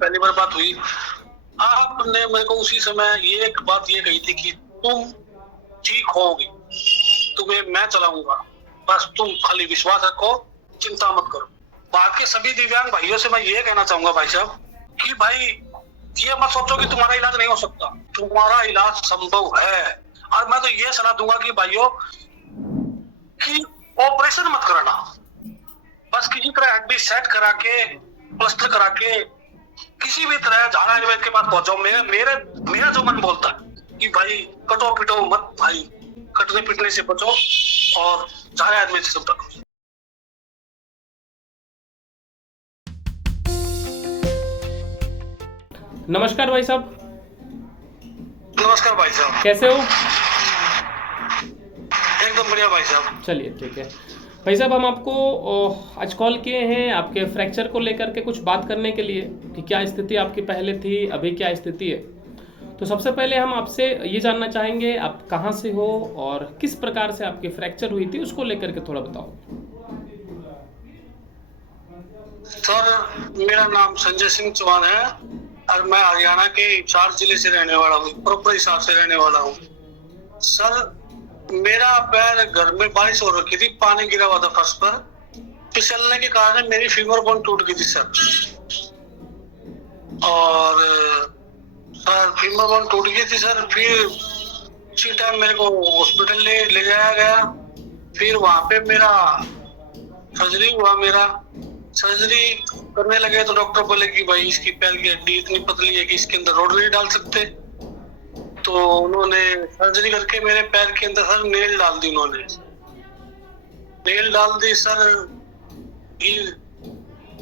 पहली बार बात हुई, आपने मेरे को उसी समय ये बात ये कही थी कि तुम ठीक होगी, तुम्हें मैं चलाऊंगा, बस तुम खाली विश्वास रखो, चिंता मत करो। बाकी सभी दिव्यांग भाइयों से मैं ये कहना चाहूंगा भाई साहब कि भाई ये मत सोचो कि तुम्हारा इलाज नहीं हो सकता, तुम्हारा इलाज संभव है। और मैं तो ये सलाह दूंगा कि भाइयों कि ऑपरेशन मत करना, बस किसी तरह हड्डी सेट करा के, प्लास्टर करा के, किसी भी तरह झाड़ा आयुर्वेद के पास पहुंचो। मेरा जो मन बोलता है कि भाई कटो पिटो मत, भाई कटने पिटने से बचो और झाड़ा आयुर्वेद से संपर्क करो। नमस्कार भाई साहब। नमस्कार भाई साहब, कैसे हो? एकदम बढ़िया भाई साहब। चलिए ठीक है भाई साहब, हम आपको आज कॉल किए हैं आपके फ्रैक्चर को लेकर के कुछ बात करने के लिए कि क्या स्थिति आपकी पहले थी, अभी क्या स्थिति है। तो सबसे पहले हम आपसे ये जानना चाहेंगे आप कहाँ से हो और किस प्रकार से आपकी फ्रैक्चर हुई थी, उसको लेकर के थोड़ा बताओ। सर मेरा नाम संजय सिंह चौहान है और मैं हरियाणा के हिसार जिले से रहने वाला हूँ, प्रॉपर हिसार से रहने वाला हूँ। सर मेरा पैर घर में बारिश हो रखी थी, पानी गिरा हुआ था फर्श पर, फिसलने के कारण मेरी फीमर बोन टूट गई थी सर। और सर फीमर बोन टूट गई थी सर, फिर उसी टाइम मेरे को हॉस्पिटल ले जाया गया। फिर वहां पे मेरा सर्जरी हुआ। मेरा सर्जरी करने लगे तो डॉक्टर बोले कि भाई इसकी पैर की हड्डी इतनी पतली है कि इसके अंदर रोड नहीं डाल सकते। तो उन्होंने सर्जरी करके मेरे पैर के अंदर सर नेल डाल दी। उन्होंने नेल डाल दी सर। फिर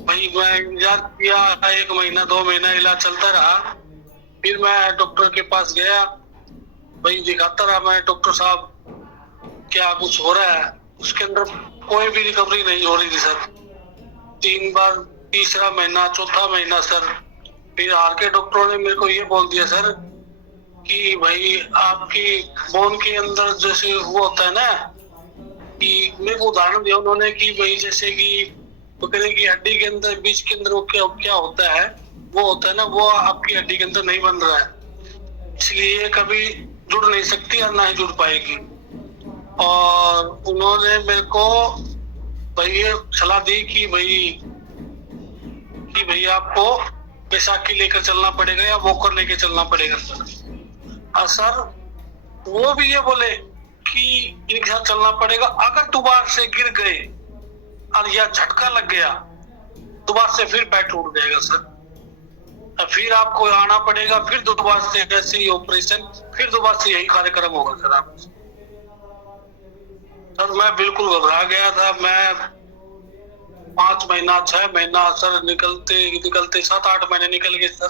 भाई मैं इंतजार किया, 1 महीना 2 महीना इलाज चलता रहा। फिर मैं डॉक्टर के पास गया, भाई दिखाता रहा मैं, डॉक्टर साहब क्या कुछ हो रहा है। उसके अंदर कोई भी रिकवरी नहीं हो रही थी सर। 3 बार, तीसरा महीना, चौथा महीना सर, फिर हार के डॉक्टरों ने मेरे को ये बोल दिया सर कि भाई आपकी बोन के अंदर जैसे वो होता है ना, कि मेरे को उदाहरण दिया उन्होंने कि भाई जैसे कि बकरे की हड्डी के अंदर बीच के अंदर वो क्या होता है, वो होता है ना, वो आपकी हड्डी के अंदर नहीं बन रहा है, इसलिए कभी जुड़ नहीं सकती और ना ही जुड़ पाएगी। और उन्होंने मेरे को भाई ये सलाह दी कि भाई आपको बैसाखी लेकर चलना पड़ेगा या वॉकर लेकर चलना पड़ेगा सर। और सर वो भी ये बोले कि इनके साथ चलना पड़ेगा, अगर दोबारा से गिर गए और या झटका लग गया दोबारा से फिर पैर टूट जाएगा सर, फिर आपको आना पड़ेगा, फिर दोबारा से ऐसे ही ऑपरेशन, फिर दोबारा से यही कार्यक्रम होगा सर। आप सर मैं बिल्कुल घबरा गया था। मैं 5 महीना 6 महीना सर निकलते 7-8 महीने निकल गए सर।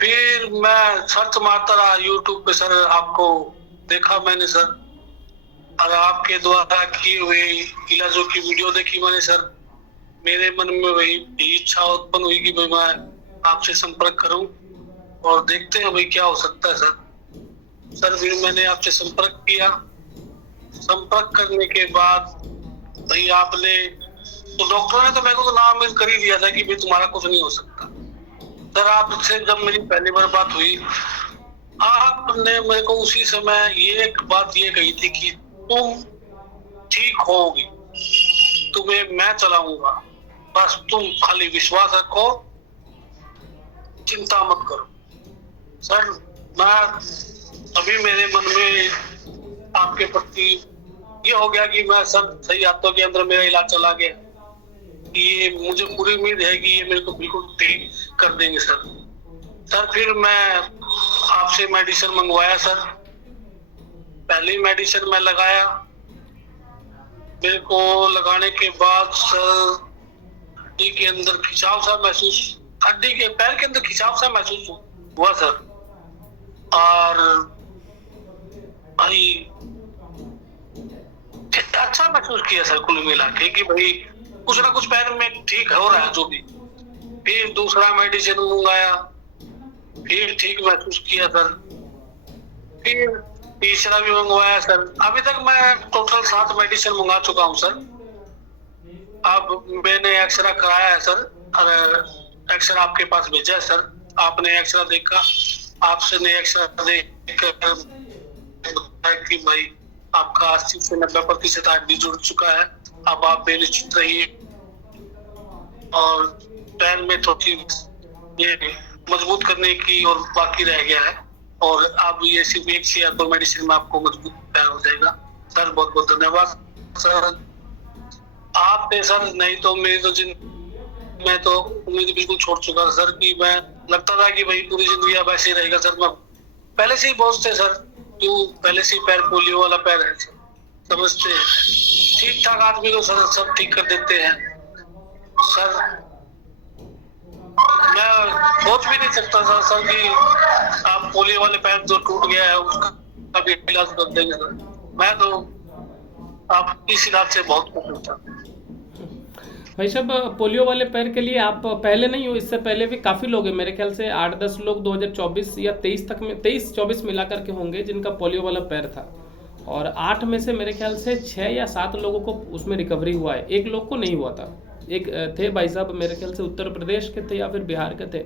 फिर मैं सर्च मारता रहा यूट्यूब पे सर, आपको देखा मैंने सर, और आपके द्वारा की हुई इलाजों की वीडियो देखी मैंने सर। मेरे मन में वही इच्छा उत्पन्न हुई कि भाई मैं आपसे संपर्क करूं और देखते हैं भाई क्या हो सकता है सर। फिर मैंने आपसे संपर्क किया। संपर्क करने के बाद भाई आपने तो डॉक्टर ने तो मेरे को तो नाउम्मीद कर ही दिया था कि भाई तुम्हारा कुछ नहीं हो सकता। सर आपसे जब मेरी पहली बार बात हुई, आपने मेरे को उसी समय ये बात ये कही थी कि तुम ठीक होगी, तुम्हें मैं चलाऊंगा, बस तुम खाली विश्वास रखो, चिंता मत करो। सर मैं अभी मेरे मन में आपके प्रति ये हो गया कि मैं सब सही हाथों के अंदर मेरा इलाज चला गया। ये मुझे पूरी उम्मीद है कि ये मेरे को बिल्कुल ठीक कर देंगे सर। फिर मैं आपसे मेडिसिन मंगवाया सर। पहली मेडिसिन मैं लगाया, मेरे को लगाने के बाद सर हड्डी के अंदर खिंचाव सा महसूस, हड्डी के पैर के अंदर खिंचाव सा महसूस हुआ सर। और भाई अच्छा महसूस किया सर कुल मिला के कि भाई कुछ ना कुछ पैर में ठीक हो रहा है जो भी। फिर दूसरा मेडिसिन मंगाया, फिर ठीक महसूस किया सर। फिर तीसरा भी मंगवाया सर। अभी तक मैं टोटल 7 मेडिसिन मंगा चुका हूँ सर। अब मैंने एक्सरे कराया है सर, और एक्सरे आपके पास भेजा है सर। आपने एक्सरा देखा, आपसे ने एक्सरा देख कर बताया कि भाई आपका 80 से 90% हड्डी जुड़ चुका है। अब आप बेनिश्चित रहिए और पैर में थोड़ी ये मजबूत करने की और बाकी रह गया है, और आप ये सिर्फ 1 से या 2 मेडिसिन में आपको मजबूत पैर हो जाएगा। सर बहुत बहुत धन्यवाद सर। आप थे सर, नहीं तो मेरी तो मैं तो उम्मीद बिल्कुल छोड़ चुका था सर, कि मैं लगता था कि भाई पूरी जिंदगी अब ऐसे ही रहेगा सर। मैं पहले से ही बोझते सर, क्यों पहले से ही पैर पोलियो वाला पैर है सर, समझते हैं। ठीक ठाक आदमी को सर सब ठीक कर देते हैं सर। मैं सोच भी नहीं सकता था सर कि आप पोलियो वाले पैर जो टूट गया है उसका भी इलाज कर देंगे सर। मैं तो आप इस इलाज से बहुत खुश हूँ सर। भाई साहब, पोलियो वाले पैर के लिए आप पहले नहीं हो, इससे पहले भी काफ़ी लोग हैं, मेरे ख्याल से 8-10 लोग 2024 या 23 तक में 23-24 मिला करके होंगे जिनका पोलियो वाला पैर था, और 8 में से मेरे ख्याल से 6 या 7 लोगों को उसमें रिकवरी हुआ है, एक लोग को नहीं हुआ था। एक थे भाई साहब, मेरे ख्याल से उत्तर प्रदेश के थे या फिर बिहार के थे,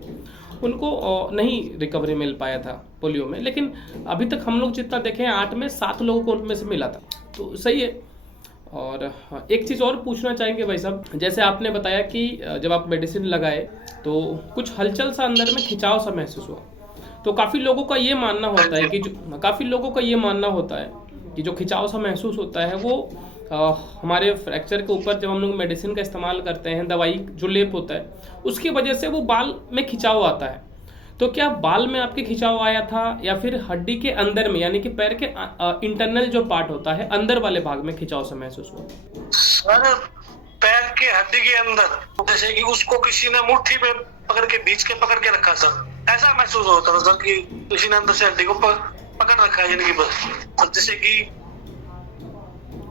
उनको नहीं रिकवरी मिल पाया था पोलियो में। लेकिन अभी तक हम लोग जितना देखें 8 में 7 लोगों को उनमें से मिला था, तो सही है। और एक चीज़ और पूछना चाहेंगे भाई साहब, जैसे आपने बताया कि जब आप मेडिसिन लगाए तो कुछ हलचल सा अंदर में खिंचाव सा महसूस हुआ, तो काफ़ी लोगों का ये मानना होता है कि जो खिंचाव सा महसूस होता है वो हमारे फ्रैक्चर के ऊपर जब हम लोग मेडिसिन का इस्तेमाल करते हैं, दवाई जो लेप होता है उसकी वजह से वो बाल में खिंचाव आता है। तो क्या बाल में आपके खिंचाव आया था या फिर हड्डी के अंदर में, यानी कि पैर के इंटरनल जो पार्ट होता है अंदर वाले भाग में खिंचाव से महसूस हुआ? सर पैर के हड्डी के अंदर, जैसे कि उसको किसी ने मुट्ठी में पकड़ के बीच के पकड़ के रखा सर, ऐसा महसूस होता था सर कि किसी ने अंदर से हड्डी को पकड़ रखा है, यानी कि बस जैसे कि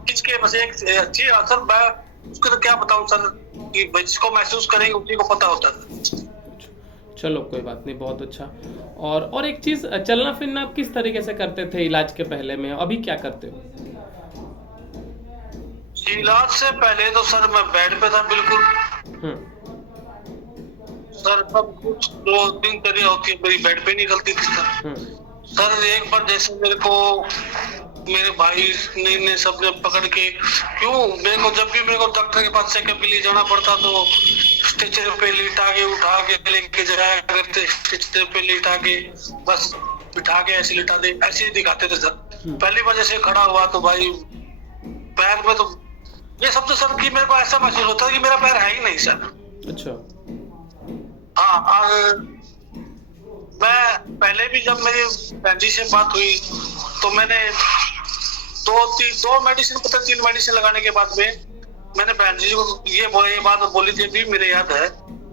किसके बस एक अच्छी सर। मैं उसको तो क्या बताऊं सर, कि जिसको महसूस करेंगे उसी को पता होता है। चलो कोई बात नहीं, बहुत अच्छा। और एक चीज़, चलना फिरना आप किस तरीके से करते थे इलाज के पहले में, अभी क्या करते हो? इलाज से पहले तो सर मैं बेड पे था बिल्कुल सर। सब कुछ 2 दिनचर्या होती है मेरी बेड पे निकलती थी सर। सर एक बार जैसे मेरे को मेरे भाई ने सबने पकड़ के, क्यों मेरे को जब भी मेरे को डॉक्टर के पास चेकअप के लिए जाना पड़ता तो स्ट्रेचर पे लिटा के उठा के लेके जाया करते, स्ट्रेचर पे लिटा के बस बिठा के ऐसे लिटा दे, ऐसे ही दिखाते थे सर। पहली बार जैसे खड़ा हुआ तो भाई पैर में तो ये सब तो सर कि मेरे को ऐसा महसूस होता है कि मेरा पैर है ही नहीं सर। अच्छा। हाँ, और मैं पहले भी जब मेरी बहन जी से बात हुई तो मैंने 2 मेडिसिन, पता 3 मेडिसिन लगाने के बाद में मैंने बहन जी को ये बात बोली थी, भी मेरे याद है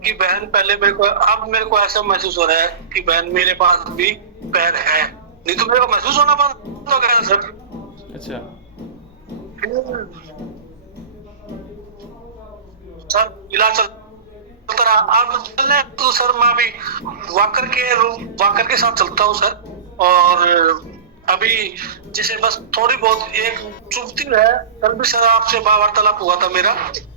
कि बहन पहले अब मेरे को ऐसा महसूस हो रहा है कि बहन मेरे पास भी पैर है, नहीं तो मेरे को महसूस होना बंद हो गया सर। अच्छा सर इलाज चलता रहा। अब चलने तो सर मैं अभी वॉकर के साथ चलता हूँ सर, और अभी जैसे बस थोड़ी बहुत एक चुभती है। कल भी सर आपसे वार्तालाप हुआ था मेरा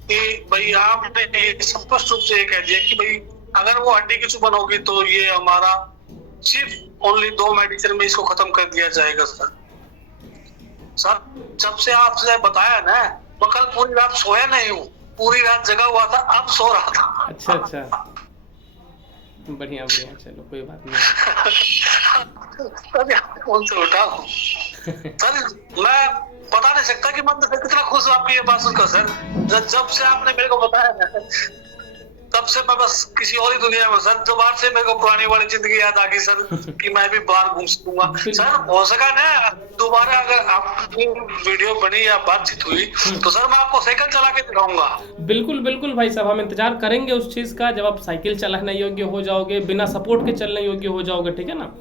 कि भाई आपने स्पष्ट रूप से ये कह दिया कि भाई अगर वो हड्डी की चुभन होगी तो ये हमारा सिर्फ ओनली 2 मेडिसिन में इसको खत्म कर दिया जाएगा सर। सर जब से आपसे बताया ना, तो कल पूरी रात सोया नहीं हूँ, पूरी रात जगा हुआ था, अब सो रहा था। अच्छा बढ़िया, चलो कोई बात नहीं। कौन से उठा सर, मैं बता नहीं सकता कि मैं कितना खुश हूँ आपकी ये बात सुनकर सर। जब से आपने मेरे को बताया ना, तब से मैं बस किसी और ही दुनिया में सर। दोबारा से मेरे को पुरानी वाली जिंदगी याद आ गई सर कि मैं भी बाहर घूम सकूंगा सर। हो सका ना दोबारा अगर आपकी वीडियो बनी या बातचीत हुई तो सर मैं आपको साइकिल चला के दिखाऊंगा। बिल्कुल भाई साहब, हम इंतजार करेंगे उस चीज़ का, जब आप साइकिल चलाने योग्य हो जाओगे, बिना सपोर्ट के चलने योग्य हो जाओगे, ठीक है ना।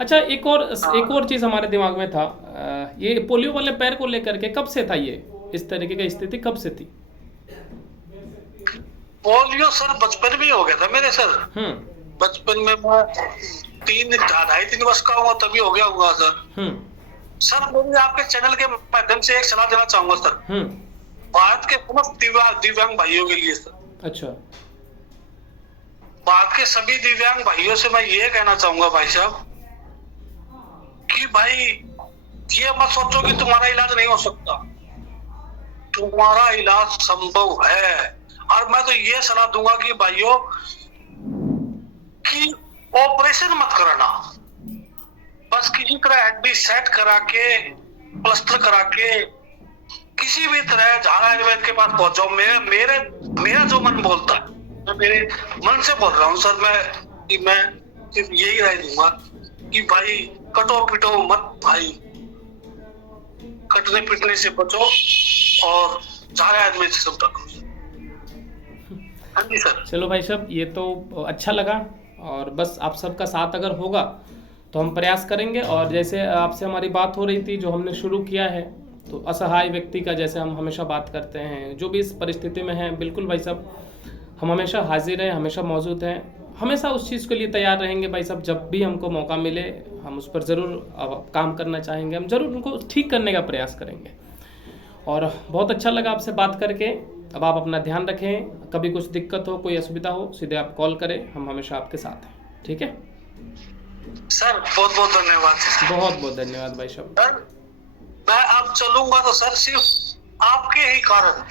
अच्छा, एक और चीज़ हमारे दिमाग में था, ये पोलियो वाले पैर को लेकर के कब से था ये, इस तरीके की स्थिति कब से थी? पोलियो सर बचपन में हो गया था मेरे सर। बचपन में मैं 2.5-3 वर्ष का हुआ तभी हो गया होगा सर। सर मैं आपके चैनल के माध्यम से एक सलाह देना चाहूंगा सर, भारत के समस्त दिव्यांग भाइयों के लिए सर। अच्छा। बात के सभी दिव्यांग भाइयों से मैं ये कहना चाहूंगा भाई साहब कि भाई ये मत सोचो कि तुम्हारा इलाज नहीं हो सकता, तुम्हारा इलाज संभव है। और मैं तो ये सलाह दूंगा कि भाइयों कि ऑपरेशन मत कराना, बस किसी तरह हड्डी सेट करा के प्लास्टर करा के किसी भी तरह झाड़ा आयुर्वेद के पास पहुंचो। मेरा जो मन बोलता है, मैं मेरे मन से बोल रहा हूँ सर, मैं सिर्फ यही राय दूंगा कि भाई कटो पिटो मत भाई, कटने पिटने से बचो और झाड़ा आयुर्वेद से सब तक। हाँ जी सर। चलो भाई साहब, ये तो अच्छा लगा, और बस आप सबका साथ अगर होगा तो हम प्रयास करेंगे। और जैसे आपसे हमारी बात हो रही थी, जो हमने शुरू किया है, तो असहाय व्यक्ति का जैसे हम हमेशा बात करते हैं, जो भी इस परिस्थिति में है, बिल्कुल भाई साहब हम हमेशा हाजिर हैं, हमेशा मौजूद हैं, हमेशा उस चीज़ के लिए तैयार रहेंगे भाई साहब। जब भी हमको मौका मिले हम उस पर ज़रूर काम करना चाहेंगे, हम ज़रूर उनको ठीक करने का प्रयास करेंगे। और बहुत अच्छा लगा आपसे बात करके। अब आप अपना ध्यान रखें, कभी कुछ दिक्कत हो, कोई असुविधा हो, सीधे आप कॉल करें, हम हमेशा आपके साथ हैं। ठीक है सर, बहुत बहुत धन्यवाद। बहुत बहुत धन्यवाद भाई साहब। सर मैं अब चलूंगा तो सर सिर्फ आपके ही कारण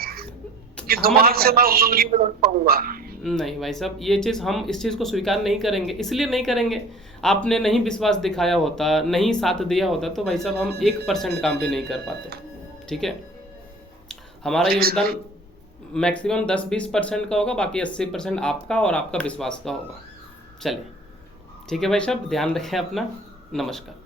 कि दिमाग से मैं उस जिंदगी में रख पाऊंगा। नहीं भाई साहब, ये चीज़ हम इस चीज़ को स्वीकार नहीं करेंगे। इसलिए नहीं करेंगे, आपने नहीं विश्वास दिखाया होता, नहीं साथ दिया होता, तो भाई साहब हम 1% काम भी नहीं कर पाते। ठीक है, हमारा योगदान मैक्सिमम 10-20% का होगा, बाकी 80% आपका और आपका विश्वास का होगा। चलिए ठीक है भाई साहब, ध्यान रखें अपना। नमस्कार।